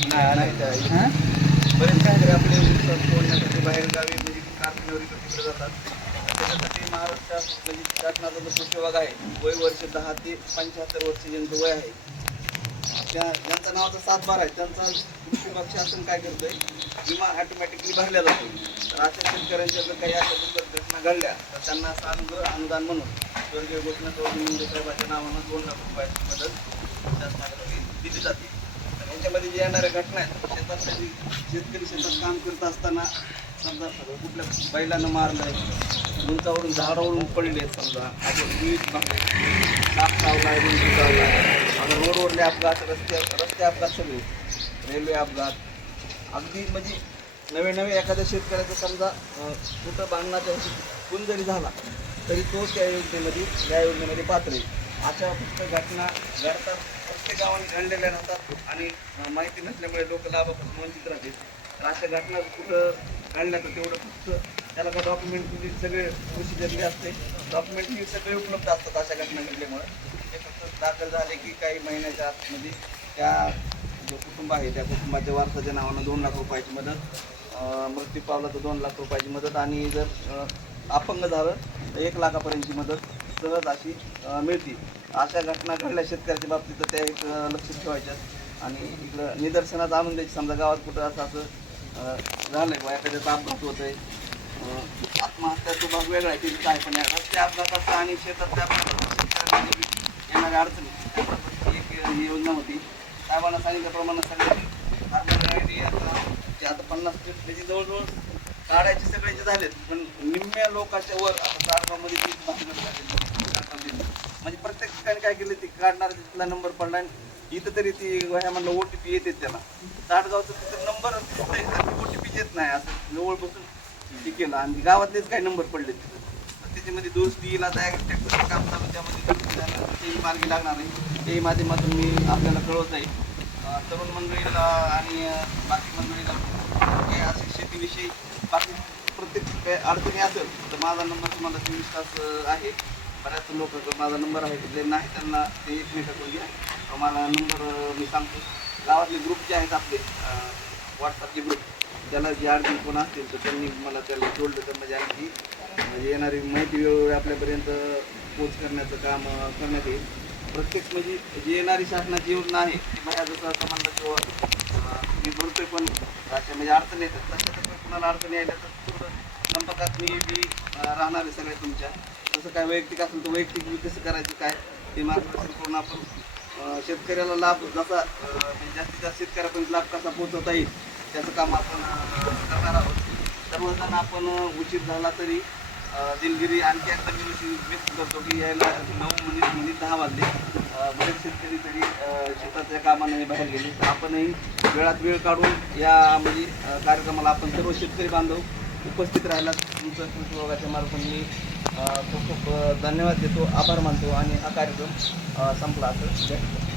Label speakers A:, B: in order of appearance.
A: नाही नाही त्या
B: हां?
A: बरेच शेतकरी आपले सोडण्यासाठी बाहेर गावी म्हणजे कारखान्यावर इकडे तिकडे जातात. त्याच्यासाठी महाराष्ट्रात म्हणजे शासनाचा जो पृष्ठभाग विभाग आहे वय वर्ष दहा ते पंच्याहत्तर वर्ष ज्यांचं वय आहे. त्या ज्यांचा नावाचा सातबार आहे त्यांचा पृष्ठभाग शासन काय करतोय? विमा ऑटोमॅटिकली भरल्या जातो. तर अशा शेतकऱ्यांच्या जर काही अशा दुर्घट घटना घडल्या तर त्यांना सांग अनुदान म्हणून स्वर्गीय घोषणा चौधरी मुंडे साहेबांच्या नावानं दोन लाख रुपयाची मदत शासनाकडे दिली जाते. त्यांच्यामध्ये जे येणाऱ्या घटना आहेत शेतात शेतकरी शेतात काम करत असताना समजा कुठल्या बैलानं मारलंय उंचावरून झाडावरून पडले समजा आपण विविध भागात साप चावलाय रुंदी चावलाय आता रोडवरले अपघात रस्ते रस्ते अपघात सगळे रेल्वे अपघात. अगदी म्हणजे नवे नवे एखाद्या शेतकऱ्याचं समजा कुठं बांधण्याच्या कुण जरी झाला तरी तो त्या योजनेमध्ये या योजनेमध्ये पात्र आहे. अशा फक्त घटना घडतात. प्रत्येक गावाने घडलेल्या राहतात आणि माहिती नसल्यामुळे लोक लाभापासून वंचित राहते तर अशा घटना कुठं घडल्या तर तेवढं फक्त त्याला का डॉक्युमेंट म्हणजे सगळे प्रोसिजरली असते. डॉक्युमेंट हे सगळे उपलब्ध असतात अशा घटना घडल्यामुळे. ते फक्त दाखल झाले की काही महिन्याच्या आतमध्ये त्या जो कुटुंब आहे त्या कुटुंबाच्या वारसाच्या नावानं दोन लाख रुपयाची मदत मृत्यू पावला तर दोन लाख रुपयाची मदत आणि जर अपंग झालं तर एक लाखापर्यंतची मदत. सहज अशी मिळते. अशा घटना घडल्या शेतकऱ्याच्या बाबतीत तर त्या एक लक्ष लक्षात ठेवायच्या. आणि इकडं निदर्शनात आणून द्यायची. समजा गावात कुठं असं असं झालं आहे बा एखाद्याचा अपघात होत आहे आत्महत्याचा भाग वेगळा आहे तिथं आहे पण या रस्ते अपघाताचा आणि शेतातल्या अपघाताचा येणाऱ्या अडचणी. एक योजना होती. साहेबांना सांगितल्याप्रमाणे सगळे जे आता पन्नास फीट त्याची म्हणजे जवळजवळ काढायचे सगळ्याचे झालेत पण निम्म्या लोकांच्या वर आता तारगावमध्ये तीच भानगड झालेली आहे. म्हणजे प्रत्येक ठिकाणी काय केलं ते काढणार तिथला नंबर पडला आणि इथं तरी ती ह्या म्हणलं ओ टी पी येते त्याला. ताटगावचं तिथं नंबर ओ टी पी येत नाही. असं जवळ बसून ते केलं. आणि गावातलेच काही नंबर पडले तिथं. तर त्याच्यामध्ये दोष आता ट्रॅक्टरचं काम चालू त्यामध्ये तेही मार्गी लागणार आहे. तेही माध्यमातून मी आपल्याला कळवत आहे. तरुण मंडळीला आणि बाकी मंडळीला हे असे शेतीविषयी बाकी प्रत्येक काही अडचणी असेल तर माझा नंबर तुम्हाला चोवीस तास आहे. बऱ्याच लोक माझा नंबर आहे जे नाही त्यांना ते एकमेकाकडून घ्या. मला नंबर मी सांगतो. गावातले ग्रुप जे आहेत आपले व्हॉट्सअपचे ग्रुप त्याला जे अडचण कोण असतील तर त्यांनी मला त्याला जोडलं तर म्हणजे आणखी म्हणजे येणारी माहिती वेळोवेळी आपल्यापर्यंत पोच करण्याचं काम करण्यात येईल. प्रत्येक म्हणजे जी येणारी शासनाची योजना आहे ती माझ्या जसं असं किंवा मी बोलतोय पण अशा म्हणजे अडचण येतात. तशा तर कुणाला अडचणी आल्या तर संपर्कात मी बी राहणार आहे सगळ्या तुमच्या. जसं काय वैयक्तिक असेल तर वैयक्तिक कसं करायचं काय? ते मार्गदर्शन करून आपण शेतकऱ्याला लाभ जसा म्हणजे जास्तीत जास्त शेतकऱ्यापर्यंत लाभ कसा पोहोचवता येईल त्याचं काम आपण करणार आहोत. सर्वजण आपण उशीर झाला तरी दिलगिरी आणखी एकदा मी व्यक्त करतो की यायला नऊ मिनिट मिनिट दहा वाजले. बरेच शेतकरी तरी शेतातल्या शेताच्या कामाने बाहेर गेले. तर आपणही वेळात वेळ काढून या म्हणजे कार्यक्रमाला आपण सर्व शेतकरी बांधव उपस्थित राहिला तुमचं कृषी मार्फत मी खूप खूप धन्यवाद देतो. आभार मानतो आणि हा कार्यक्रम संपला. असं जय